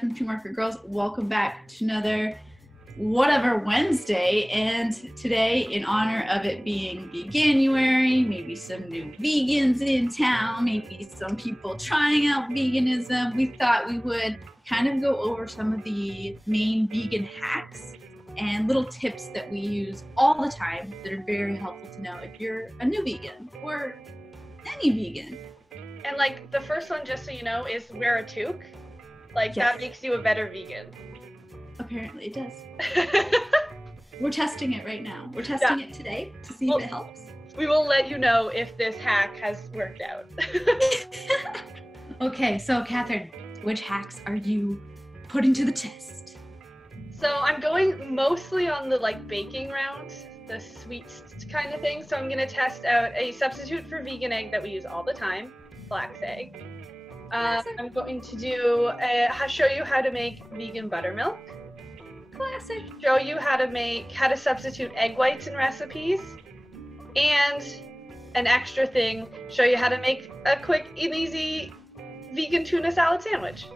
From Two Marker Girls. Welcome back to another whatever Wednesday, and today, in honor of it being Veganuary, maybe some new vegans in town, maybe some people trying out veganism, we thought we would kind of go over some of the main vegan hacks and little tips that we use all the time that are very helpful to know if you're a new vegan or any vegan. And like the first one, just so you know, is wear a toque. Like, yes. That makes you a better vegan. Apparently it does. We're testing it right now. We're testing it today to see if it helps. We will let you know if this hack has worked out. Okay, so Catherine, which hacks are you putting to the test? So I'm going mostly on the baking round, the sweet kind of thing. So I'm gonna test out a substitute for vegan egg that we use all the time, flax egg. I'm going to show you how to make vegan buttermilk. Classic. Show you how to substitute egg whites in recipes. And an extra thing, show you how to make a quick and easy vegan tuna salad sandwich.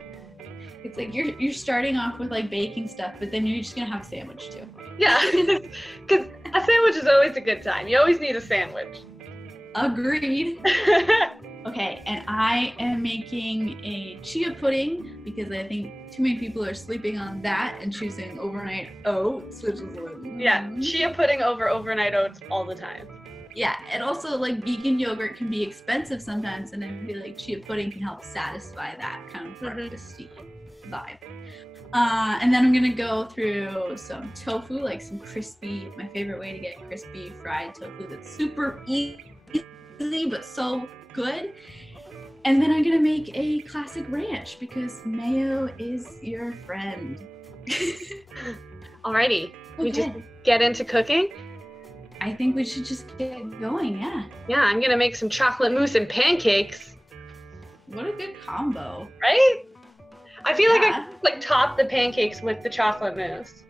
It's like you're starting off with baking stuff, but then you're just gonna have a sandwich too. Yeah, because a sandwich is always a good time. You always need a sandwich. Agreed. Okay, and I am making a chia pudding because I think too many people are sleeping on that and choosing overnight oats, which is yeah, chia pudding over overnight oats all the time. Yeah, and also vegan yogurt can be expensive sometimes, and I feel like chia pudding can help satisfy that kind of breakfasty vibe. And then I'm gonna go through some tofu, some crispy. My favorite way to get crispy fried tofu that's super easy but so good. And then I'm gonna make a classic ranch because mayo is your friend. Alrighty, we just get into cooking? I think we should just get going, yeah. Yeah, I'm gonna make some chocolate mousse and pancakes. What a good combo. Right? I feel like I could top the pancakes with the chocolate mousse.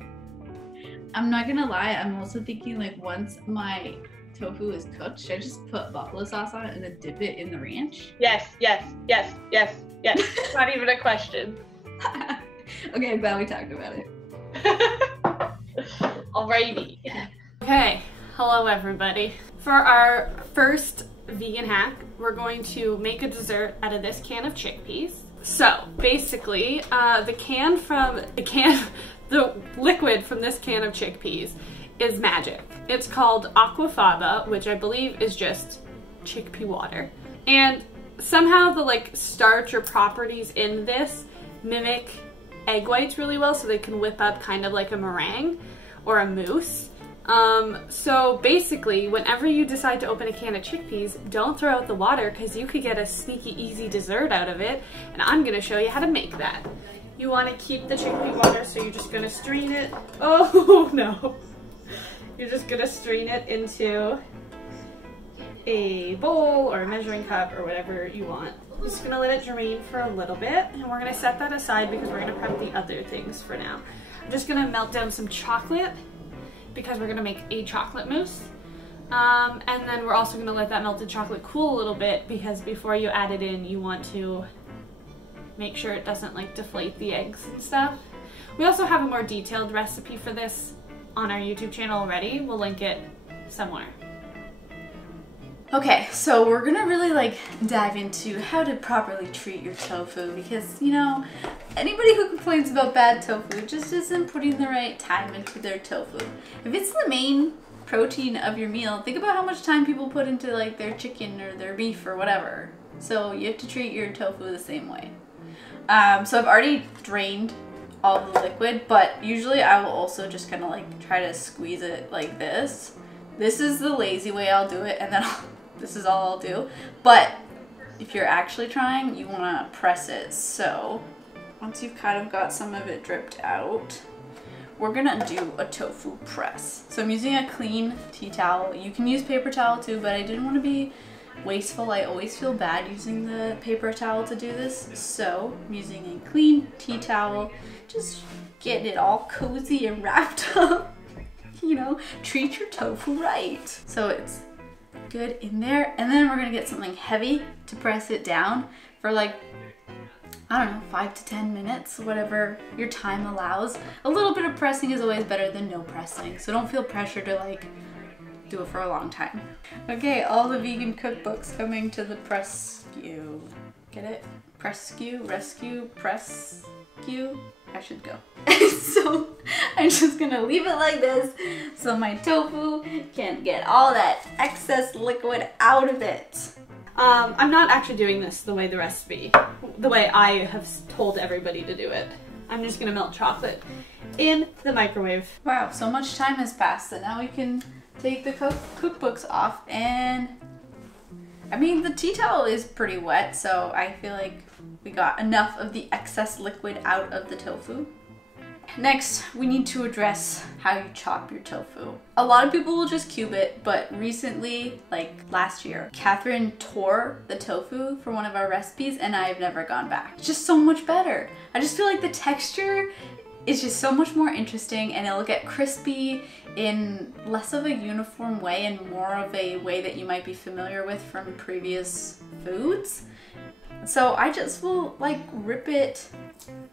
I'm not gonna lie, I'm also thinking once my tofu is cooked, should I just put buffalo sauce on it and then dip it in the ranch? Yes. Not even a question. Okay, I'm glad we talked about it. Alrighty. Yeah. Okay, hello everybody. For our first vegan hack, we're going to make a dessert out of this can of chickpeas. So basically, the liquid from this can of chickpeas is magic. It's called aquafaba, which I believe is just chickpea water. And somehow the starch or properties in this mimic egg whites really well, so they can whip up kind of like a meringue or a mousse. So basically, whenever you decide to open a can of chickpeas, don't throw out the water because you could get a sneaky easy dessert out of it, and I'm gonna show you how to make that. You want to keep the chickpea water, so you're just gonna strain it. Oh no. You're just gonna strain it into a bowl or a measuring cup or whatever you want. Just gonna let it drain for a little bit, and we're gonna set that aside because we're gonna prep the other things for now. I'm just gonna melt down some chocolate because we're gonna make a chocolate mousse. And then we're also gonna let that melted chocolate cool a little bit because before you add it in, you want to make sure it doesn't deflate the eggs and stuff. We also have a more detailed recipe for this on our YouTube channel already. We'll link it somewhere. Okay, so we're gonna really dive into how to properly treat your tofu because, anybody who complains about bad tofu just isn't putting the right time into their tofu. If it's the main protein of your meal, think about how much time people put into their chicken or their beef or whatever. So you have to treat your tofu the same way. So I've already drained all the liquid, but usually I will also just kind of try to squeeze it like this. This is the lazy way I'll do it, and then this is all I'll do. But if you're actually trying, you want to press it. So once you've kind of got some of it dripped out, we're gonna do a tofu press. So I'm using a clean tea towel. You can use paper towel too, but I didn't want to be wasteful. I always feel bad using the paper towel to do this. So I'm using a clean tea towel. Just get it all cozy and wrapped up. You know, treat your tofu right. So it's good in there. And then we're gonna get something heavy to press it down for like, I don't know, 5 to 10 minutes, whatever your time allows. A little bit of pressing is always better than no pressing, so don't feel pressure to like do it for a long time. Okay, all the vegan cookbooks coming to the press SKU. Get it? Press SKU, rescue, press SKU. I should go. So I'm just gonna leave it like this so my tofu can get all that excess liquid out of it. I'm not actually doing this the way the way I have told everybody to do it. I'm just gonna melt chocolate in the microwave. Wow, so much time has passed that now we can take the cookbooks off, and I mean the tea towel is pretty wet, so I feel like we got enough of the excess liquid out of the tofu. Next, we need to address how you chop your tofu. A lot of people will just cube it, but recently, like last year, Catherine tore the tofu for one of our recipes and I've never gone back. It's just so much better. I just feel like the texture is just so much more interesting, and it'll get crispy in less of a uniform way and more of a way that you might be familiar with from previous foods. So I just will like rip it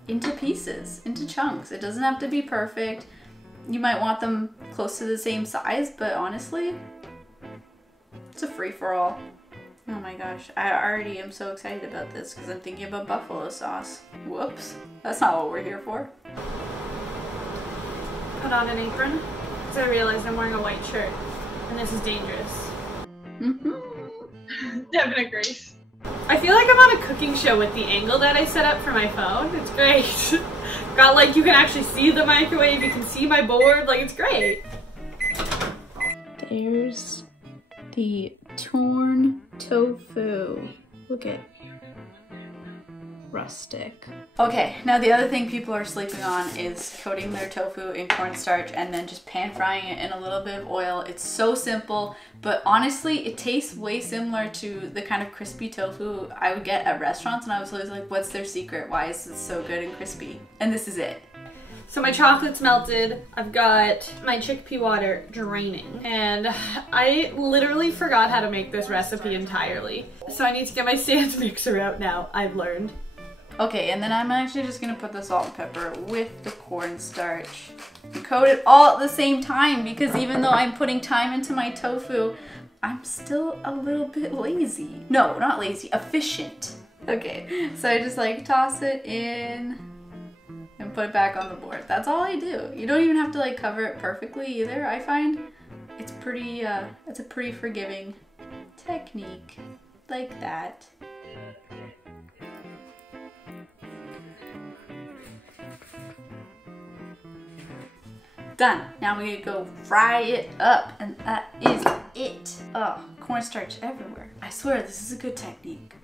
into pieces, into chunks. It doesn't have to be perfect. You might want them close to the same size, but honestly, it's a free-for-all. Oh my gosh, I already am so excited about this because I'm thinking about buffalo sauce. Whoops, that's not what we're here for. Put on an apron because I realized I'm wearing a white shirt and this is dangerous. Definite grace. I feel like I'm on a cooking show with the angle that I set up for my phone. It's great. Got like, you can actually see the microwave, you can see my board, like it's great. There's the torn tofu. Look at rustic. Okay, now the other thing people are sleeping on is coating their tofu in cornstarch and then just pan frying it in a little bit of oil. It's so simple, but honestly, it tastes way similar to the kind of crispy tofu I would get at restaurants, and I was always like, what's their secret? Why is it so good and crispy? And this is it. So my chocolate's melted, I've got my chickpea water draining, and I literally forgot how to make this recipe entirely. So I need to get my stand mixer out now, I've learned. Okay, and then I'm actually just gonna put the salt and pepper with the cornstarch and coat it all at the same time, because even though I'm putting time into my tofu, I'm still a little bit lazy. No, not lazy, efficient. Okay, so I just like toss it in and put it back on the board. That's all I do. You don't even have to like cover it perfectly either. I find it's a pretty forgiving technique like that. Done. Now we gotta go fry it up, and that is it. Oh, cornstarch everywhere. I swear this is a good technique.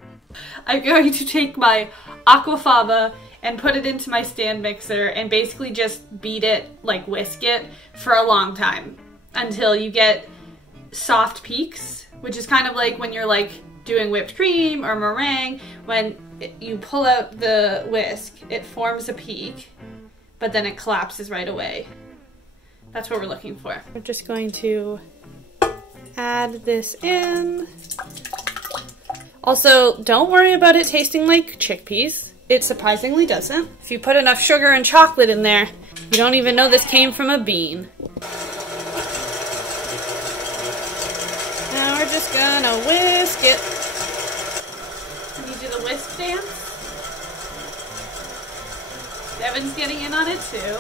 I'm going to take my aquafaba and put it into my stand mixer and basically just beat it, like whisk it, for a long time until you get soft peaks, which is kind of like when you're like doing whipped cream or meringue. When you pull out the whisk, it forms a peak, but then it collapses right away. That's what we're looking for. We're just going to add this in. Also, don't worry about it tasting like chickpeas. It surprisingly doesn't. If you put enough sugar and chocolate in there, you don't even know this came from a bean. Now we're just gonna whisk it. Can you do the whisk dance? Devin's getting in on it too.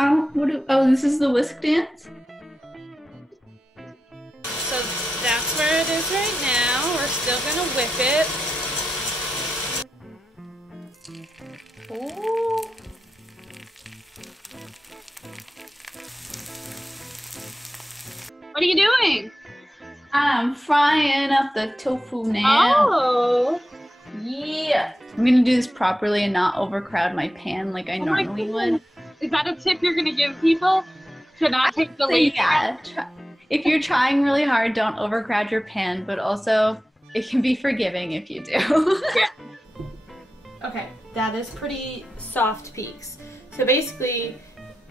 Oh, this is the whisk dance? So that's where it is right now. We're still gonna whip it. Oh. What are you doing? I'm frying up the tofu now. Oh. Yeah. I'm gonna do this properly and not overcrowd my pan like I normally would. Is that a tip you're gonna give people to not take the lazy route? If you're trying really hard, don't overcrowd your pan, but also it can be forgiving if you do. Yeah. Okay, that is pretty soft peaks. So basically,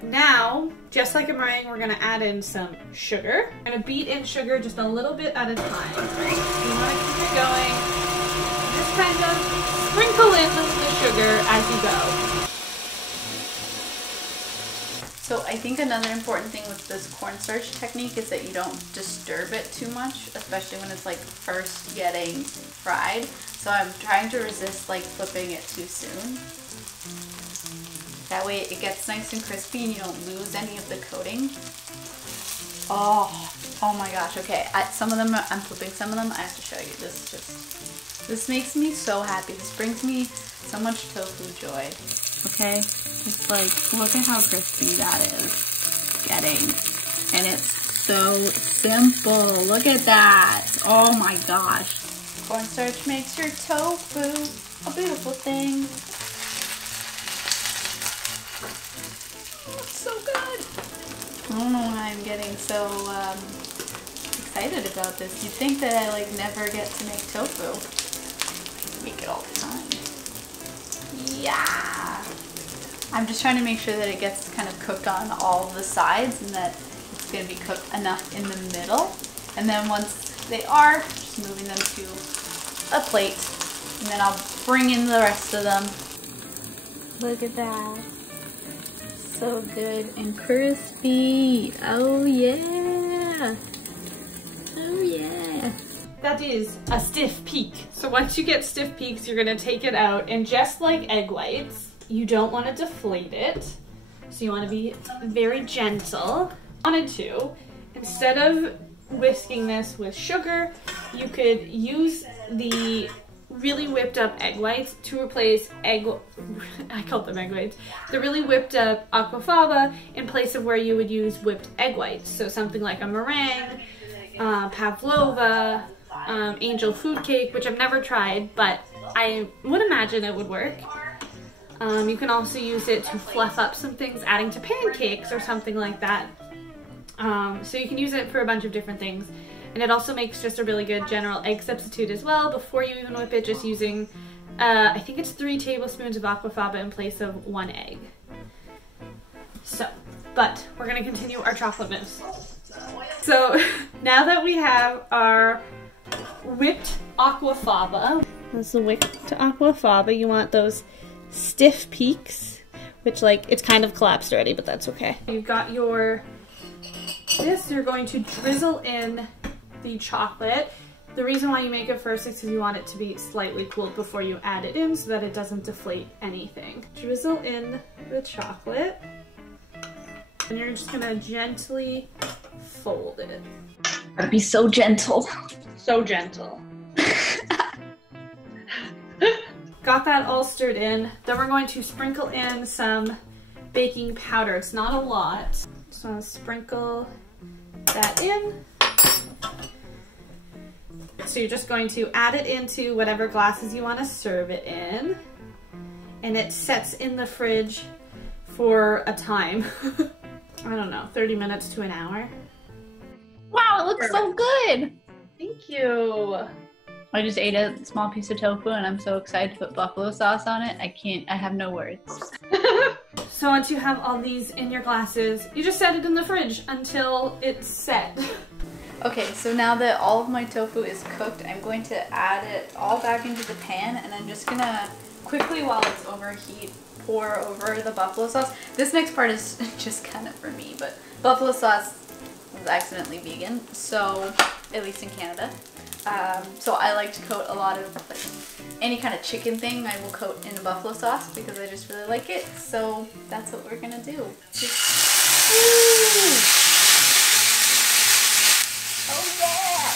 now, just like a meringue, we're gonna add in some sugar. We're gonna beat in sugar just a little bit at a time. You wanna keep it going. Just kind of sprinkle in the sugar as you go. So I think another important thing with this cornstarch technique is that you don't disturb it too much, especially when it's like first getting fried. So I'm trying to resist like flipping it too soon. That way it gets nice and crispy and you don't lose any of the coating. Oh my gosh, okay. Some of them, I'm flipping some of them. I have to show you. This makes me so happy. This brings me so much tofu joy. Okay, it's like, look at how crispy that is getting. And it's so simple. Look at that. Oh my gosh. Cornstarch makes your tofu a beautiful thing. Oh, it's so good. I don't know why I'm getting so excited about this. You'd think that I like never get to make tofu. I make it all the time. Yeah! I'm just trying to make sure that it gets kind of cooked on all the sides and that it's going to be cooked enough in the middle. And then once they are, just moving them to a plate. And then I'll bring in the rest of them. Look at that. So good and crispy. Oh yeah! Oh yeah! That is a stiff peak. So once you get stiff peaks, you're gonna take it out, and just like egg whites, you don't want to deflate it. So you want to be very gentle. Instead of whisking this with sugar, you could use the really whipped up egg whites to replace I called them egg whites, the really whipped up aquafaba in place of where you would use whipped egg whites. So something like a meringue, pavlova, angel food cake, which I've never tried, but I would imagine it would work. You can also use it to fluff up some things, adding to pancakes or something like that. So you can use it for a bunch of different things. And it also makes just a really good general egg substitute as well. Before you even whip it, just using, I think it's 3 tablespoons of aquafaba in place of 1 egg. So, but we're gonna continue our chocolate mousse. So now that we have our whipped aquafaba, that's the whipped aquafaba, you want those stiff peaks, which like, it's kind of collapsed already, but that's okay. You've got you're going to drizzle in the chocolate. The reason why you make it first is because you want it to be slightly cooled before you add it in so that it doesn't deflate anything. Drizzle in the chocolate, and you're just gonna gently fold it. Gotta be so gentle. So gentle. Got that all stirred in. Then we're going to sprinkle in some baking powder. It's not a lot. Just want to sprinkle that in. So you're just going to add it into whatever glasses you want to serve it in. And it sets in the fridge for a time. I don't know, 30 minutes to an hour. Wow, it looks so good! Thank you. I just ate a small piece of tofu and I'm so excited to put buffalo sauce on it. I have no words. So once you have all these in your glasses, you just set it in the fridge until it's set. Okay, so now that all of my tofu is cooked, I'm going to add it all back into the pan, and I'm just gonna quickly, while it's overheat, pour over the buffalo sauce. This next part is just kind of for me, but buffalo sauce was accidentally vegan, so at least in Canada. So I like to coat a lot of like, any kind of chicken thing I will coat in a buffalo sauce because I just really like it. So that's what we're gonna do. Oh yeah!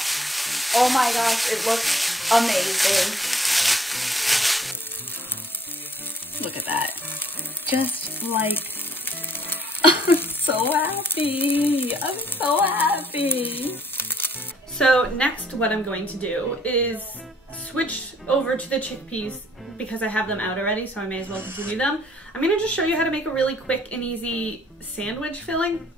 Oh my gosh, it looks amazing. Look at that. Just like, I'm so happy. I'm so happy. So next what I'm going to do is switch over to the chickpeas because I have them out already, so I may as well continue them. I'm gonna just show you how to make a really quick and easy sandwich filling.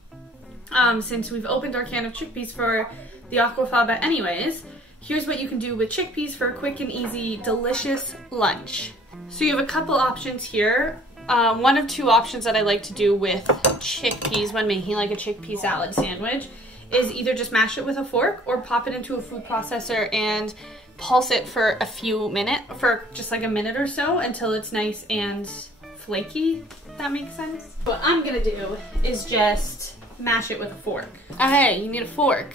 Since we've opened our can of chickpeas for the aquafaba anyways, here's what you can do with chickpeas for a quick and easy, delicious lunch. So you have a couple options here. One of two options that I like to do with chickpeas when making like a chickpea salad sandwich is either just mash it with a fork or pop it into a food processor and pulse it for a few minutes, for just like a minute or so until it's nice and flaky, if that makes sense. What I'm gonna do is just mash it with a fork. Okay, you need a fork.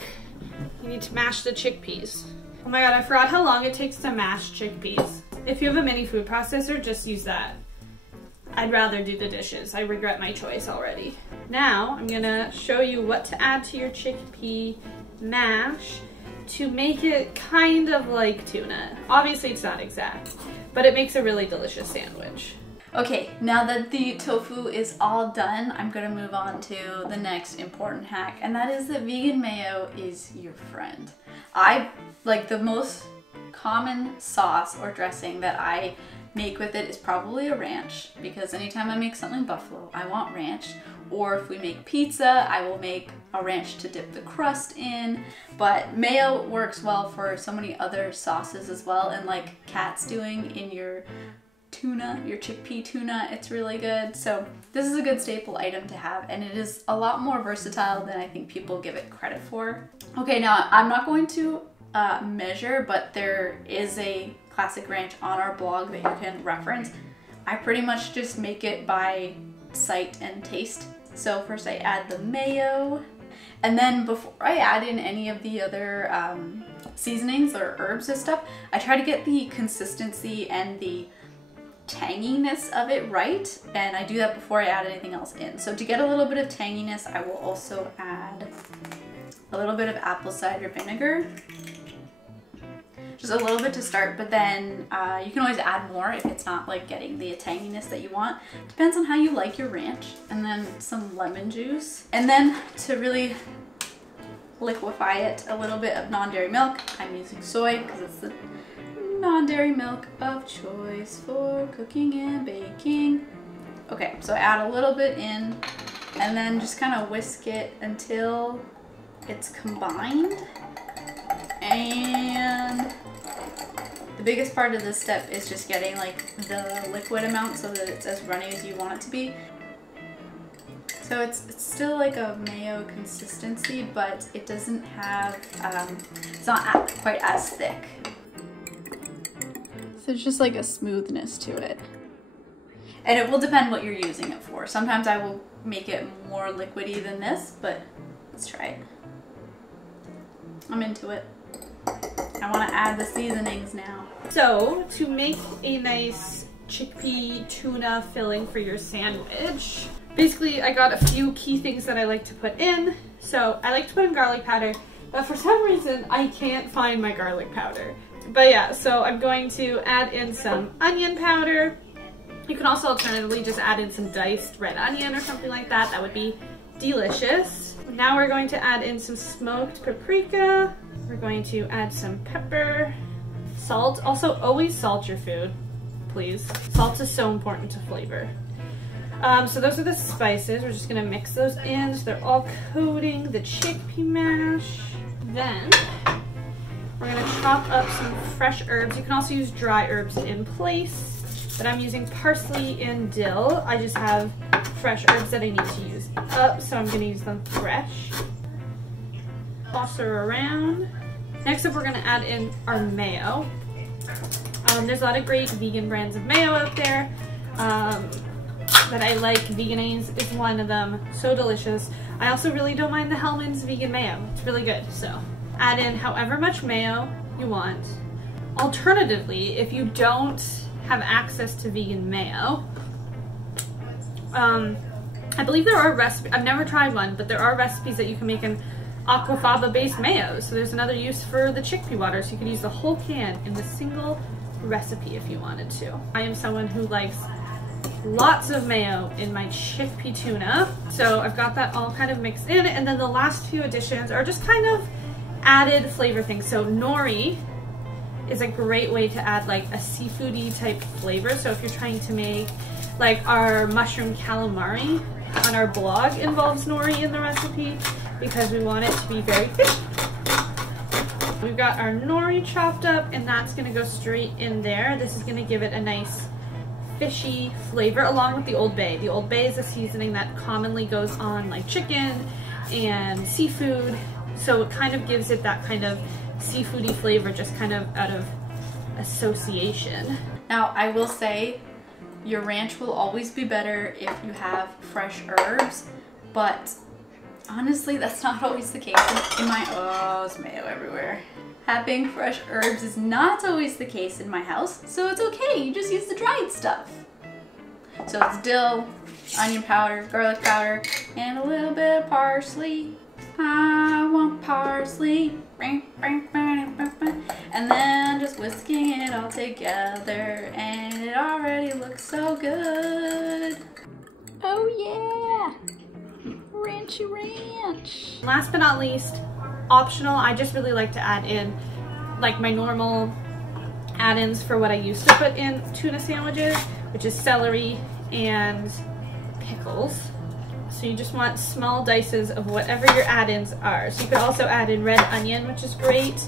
You need to mash the chickpeas. Oh my god, I forgot how long it takes to mash chickpeas. If you have a mini food processor, just use that. I'd rather do the dishes. I regret my choice already. Now, I'm gonna show you what to add to your chickpea mash to make it kind of like tuna. Obviously, it's not exact, but it makes a really delicious sandwich. Okay, now that the tofu is all done, I'm gonna move on to the next important hack, and that is that vegan mayo is your friend. The most common sauce or dressing that I make with it is probably a ranch, because anytime I make something buffalo, I want ranch. Or if we make pizza, I will make a ranch to dip the crust in. But mayo works well for so many other sauces as well, and like Kat's doing in your tuna, your chickpea tuna, it's really good. So this is a good staple item to have, and it is a lot more versatile than I think people give it credit for. Okay, now I'm not going to measure, but there is a classic ranch on our blog that you can reference. I pretty much just make it by sight and taste. So first I add the mayo, and then before I add in any of the other seasonings or herbs and stuff, I try to get the consistency and the tanginess of it right, and I do that before I add anything else in. So to get a little bit of tanginess, I will also add a little bit of apple cider vinegar. Just a little bit to start, but then you can always add more if it's not like getting the tanginess that you want. Depends on how you like your ranch. And then some lemon juice. And then to really liquefy it, a little bit of non-dairy milk. I'm using soy because it's the non-dairy milk of choice for cooking and baking. Okay, so I add a little bit in and then just kind of whisk it until it's combined. And the biggest part of this step is just getting like the liquid amount so that it's as runny as you want it to be. So it's still like a mayo consistency, but it doesn't have, it's not quite as thick. So it's just like a smoothness to it. And it will depend what you're using it for. Sometimes I will make it more liquidy than this, but let's try it. I'm into it. I want to add the seasonings now. So to make a nice chickpea tuna filling for your sandwich, basically I got a few key things that I like to put in. So I like to put in garlic powder, but for some reason I can't find my garlic powder. But yeah, so I'm going to add in some onion powder. You can also alternatively just add in some diced red onion or something like that. That would be delicious. Now we're going to add in some smoked paprika. We're going to add some pepper, salt. Also, always salt your food, please. Salt is so important to flavor. So those are the spices. We're just gonna mix those in so they're all coating the chickpea mash. Then we're gonna chop up some fresh herbs. You can also use dry herbs in place, but I'm using parsley and dill. I just have fresh herbs that I need to use up, so I'm gonna use them fresh. Toss her around. Next up, we're gonna add in our mayo. There's a lot of great vegan brands of mayo out there that I like. Veganese is one of them. So delicious. I also really don't mind the Hellmann's vegan mayo. It's really good. So add in however much mayo you want. Alternatively, if you don't have access to vegan mayo, I believe there are recipes. I've never tried one, but there are recipes that you can make an aquafaba based mayo. So there's another use for the chickpea water. So you could use the whole can in the single recipe if you wanted to. I am someone who likes lots of mayo in my chickpea tuna. So I've got that all kind of mixed in. And then the last few additions are just kind of added flavor things. So nori is a great way to add like a seafoody type flavor. So if you're trying to make like our mushroom calamari on our blog involves nori in the recipe because we want it to be very fishy. We've got our nori chopped up and that's gonna go straight in there. This is gonna give it a nice fishy flavor along with the Old Bay. The Old Bay is a seasoning that commonly goes on like chicken and seafood. So it kind of gives it that kind of seafoody flavor just kind of out of association. Now I will say your ranch will always be better if you have fresh herbs, but honestly that's not always the case in my, oh, there's mayo everywhere. Having fresh herbs is not always the case in my house, so it's okay, you just use the dried stuff. So it's dill, onion powder, garlic powder, and a little bit of parsley. I want parsley. And then just whisking it all together, and it already looks so good. Oh yeah, ranchy ranch. Last but not least, optional, I just really like to add in like my normal add-ins for what I used to put in tuna sandwiches, which is celery and pickles. So you just want small dices of whatever your add-ins are. So you could also add in red onion, which is great.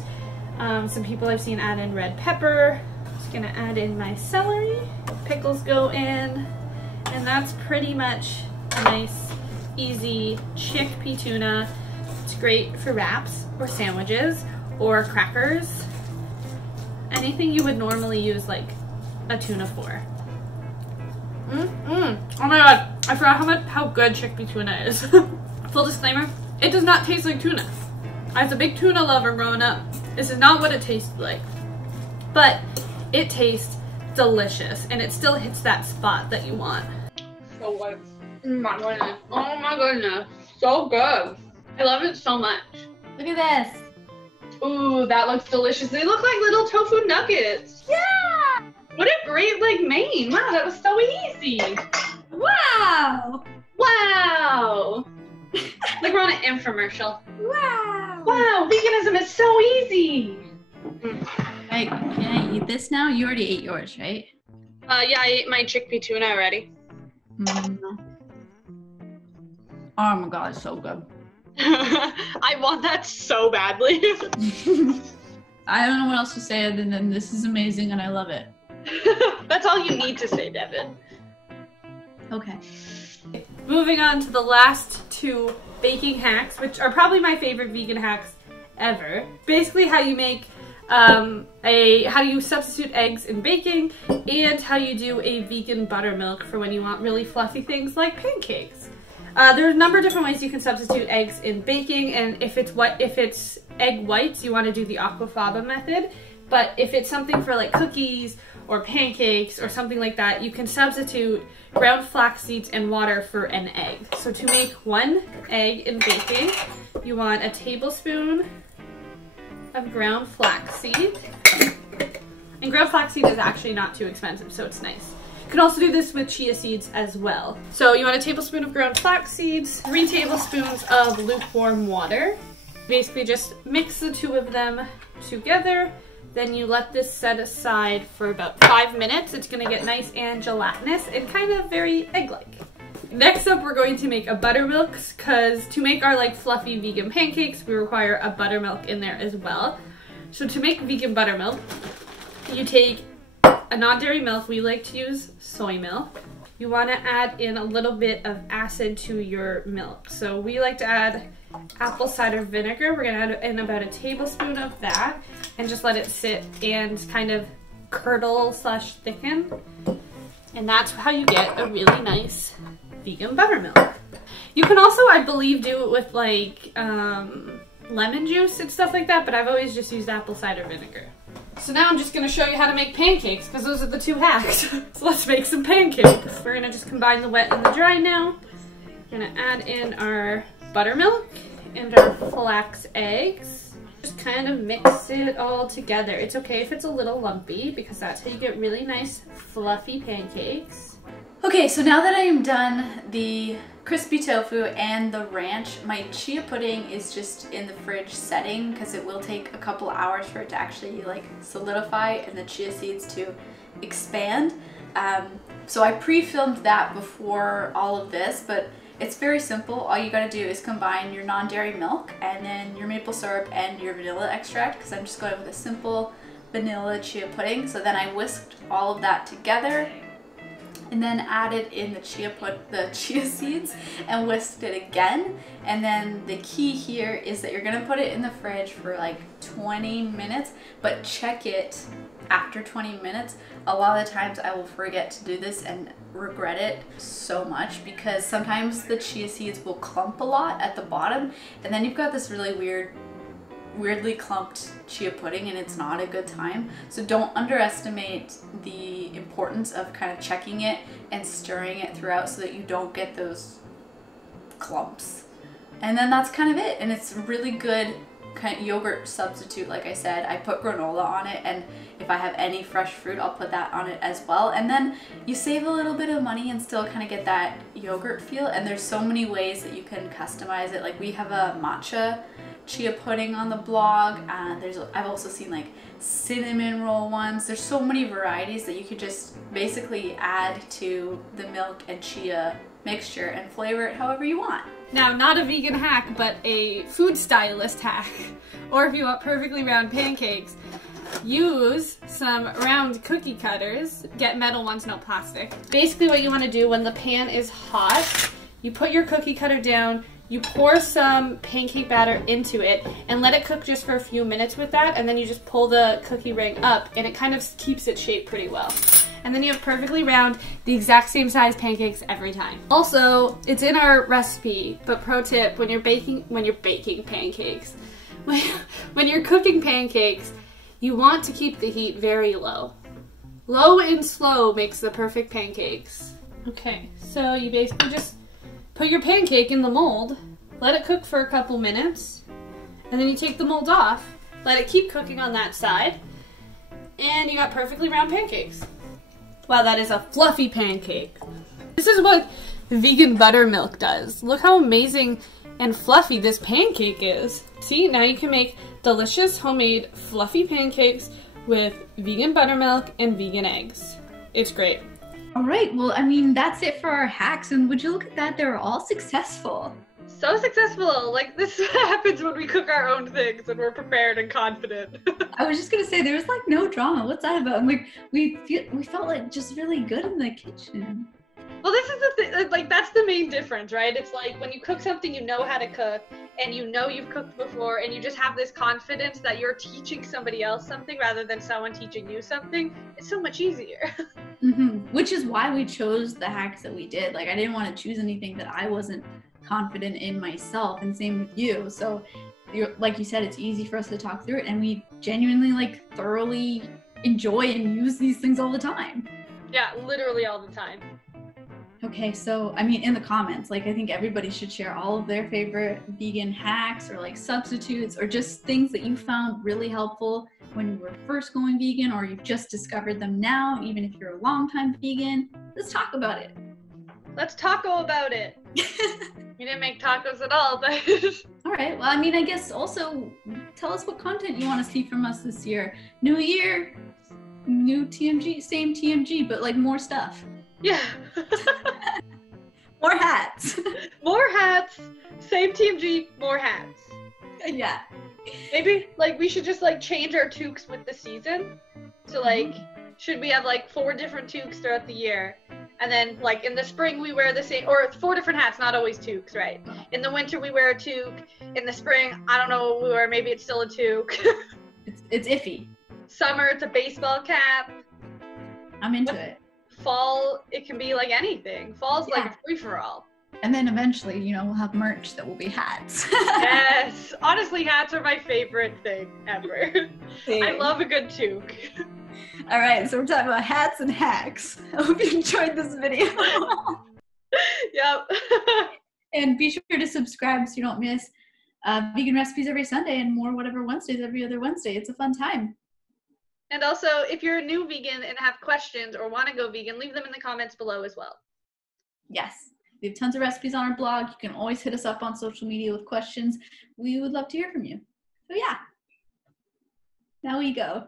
Some people I've seen add in red pepper. Just gonna add in my celery. Pickles go in. And that's pretty much a nice, easy chickpea tuna. It's great for wraps or sandwiches or crackers. Anything you would normally use like a tuna for. Oh my god, I forgot how good chickpea tuna is. Full disclaimer, it does not taste like tuna. I was a big tuna lover growing up. This is not what it tasted like. But it tastes delicious and it still hits that spot that you want. So good. Oh my goodness. Oh my goodness. So good. I love it so much. Look at this. Ooh, that looks delicious. They look like little tofu nuggets. Yeah! What a great like main. Wow, that was so easy. Wow! Wow! Like we're on an infomercial. Wow! Wow, veganism is so easy. Right, can I eat this now? You already ate yours, right? Yeah, I ate my chickpea tuna already. Oh my god, it's so good. I want that so badly. I don't know what else to say other than this is amazing and I love it. That's all you need to say, Devin. Okay. Moving on to the last two baking hacks, which are probably my favorite vegan hacks ever. Basically how you make how you substitute eggs in baking and how you do a vegan buttermilk for when you want really fluffy things like pancakes. There are a number of different ways you can substitute eggs in baking, and if it's egg whites, you want to do the aquafaba method. But if it's something for like cookies or pancakes or something like that, you can substitute ground flax seeds and water for an egg. So to make one egg in baking, you want a tablespoon of ground flax seed. And ground flax seed is actually not too expensive, so it's nice. You can also do this with chia seeds as well. So you want a tablespoon of ground flax seeds, 3 tablespoons of lukewarm water. Basically just mix the two of them together. Then you let this set aside for about 5 minutes. It's gonna get nice and gelatinous and kind of very egg-like. Next up, we're going to make a buttermilk, because to make our like fluffy vegan pancakes, we require a buttermilk in there as well. So to make vegan buttermilk, you take a non-dairy milk. We like to use soy milk. You want to add in a little bit of acid to your milk. So we like to add apple cider vinegar. We're going to add in about a tablespoon of that and just let it sit and kind of curdle / thicken. And that's how you get a really nice vegan buttermilk. You can also, I believe, do it with like lemon juice and stuff like that, but I've always just used apple cider vinegar. So now I'm just gonna show you how to make pancakes, because those are the 2 hacks. So let's make some pancakes. We're gonna just combine the wet and the dry now. We're gonna add in our buttermilk and our flax eggs. Just kind of mix it all together. It's okay if it's a little lumpy, because that's how you get really nice fluffy pancakes. Okay, so now that I am done the crispy tofu and the ranch. My chia pudding is just in the fridge setting because it will take a couple hours for it to actually like solidify and the chia seeds to expand. So I pre-filmed that before all of this, but it's very simple. All you gotta do is combine your non-dairy milk and then your maple syrup and your vanilla extract, because I'm just going with a simple vanilla chia pudding. So then I whisked all of that together and then added in the chia seeds and whisked it again. And then the key here is that you're gonna put it in the fridge for like 20 minutes, but check it after 20 minutes. A lot of the times I will forget to do this and regret it so much, because sometimes the chia seeds will clump a lot at the bottom, and then you've got this really weirdly clumped chia pudding, and it's not a good time. So don't underestimate the importance of kind of checking it and stirring it throughout so that you don't get those clumps. And then that's kind of it, and it's really good kind of yogurt substitute. Like I said, I put granola on it, and if I have any fresh fruit, I'll put that on it as well. And then you save a little bit of money and still kind of get that yogurt feel. And there's so many ways that you can customize it. Like we have a matcha chia pudding on the blog. I've also seen like cinnamon roll ones. There's so many varieties that you could just basically add to the milk and chia mixture and flavor it however you want. Now, not a vegan hack, but a food stylist hack. Or if you want perfectly round pancakes, use some round cookie cutters. Get metal ones, no plastic. Basically what you want to do when the pan is hot, you put your cookie cutter down, you pour some pancake batter into it, and let it cook just for a few minutes with that, and then you just pull the cookie ring up, and it kind of keeps it shaped pretty well. And then you have perfectly round, the exact same size pancakes every time. Also, it's in our recipe, but pro tip, when you're cooking pancakes, you want to keep the heat very low. Low and slow makes the perfect pancakes. Okay, so you basically just put your pancake in the mold, let it cook for a couple minutes, and then you take the mold off, let it keep cooking on that side, and you got perfectly round pancakes. Wow, that is a fluffy pancake. This is what vegan buttermilk does. Look how amazing and fluffy this pancake is. See, now you can make delicious homemade fluffy pancakes with vegan buttermilk and vegan eggs. It's great. All right, well, I mean, that's it for our hacks, and would you look at that, they're all successful. So successful. Like, this happens when we cook our own things and we're prepared and confident. I was just gonna say, there was like no drama. What's that about? Like, we felt like just really good in the kitchen. Well, this is the thing, like, that's the main difference, right? It's like when you cook something you know how to cook, and you know you've cooked before, and you just have this confidence that you're teaching somebody else something rather than someone teaching you something. It's so much easier. Which is why we chose the hacks that we did. Like, I didn't want to choose anything that I wasn't confident in myself, and same with you. So like you said, it's easy for us to talk through it, and we genuinely like thoroughly enjoy and use these things all the time. Yeah, literally all the time. Okay, so I mean, in the comments, like, I think everybody should share all of their favorite vegan hacks or like substitutes or just things that you found really helpful when you were first going vegan, or you've just discovered them now, even if you're a longtime vegan. Let's talk about it. Let's taco about it. We didn't make tacos at all, but... All right, well, I mean, I guess also tell us what content you want to see from us this year. New year, new TMG, same TMG, but like more stuff. Yeah. More hats. More hats, same TMG, more hats. Yeah. Maybe, like, we should just, like, change our toques with the season. So, like, should we have, like, 4 different toques throughout the year? And then, like, in the spring we wear the same, or 4 different hats, not always toques, right? In the winter we wear a toque. In the spring, I don't know what we wear, maybe it's still a toque. It's iffy. Summer, it's a baseball cap. I'm into it. Fall, it can be like anything. Fall's like a free-for-all. And then eventually, you know, we'll have merch that will be hats. Yes. Honestly, hats are my favorite thing ever. Same. I love a good toque. All right, so we're talking about hats and hacks. I hope you enjoyed this video. Yep. And be sure to subscribe so you don't miss vegan recipes every Sunday and more whatever Wednesdays every other Wednesday. It's a fun time. And also, if you're a new vegan and have questions or want to go vegan, leave them in the comments below as well. Yes. We have tons of recipes on our blog. You can always hit us up on social media with questions. We would love to hear from you. So yeah, now we go.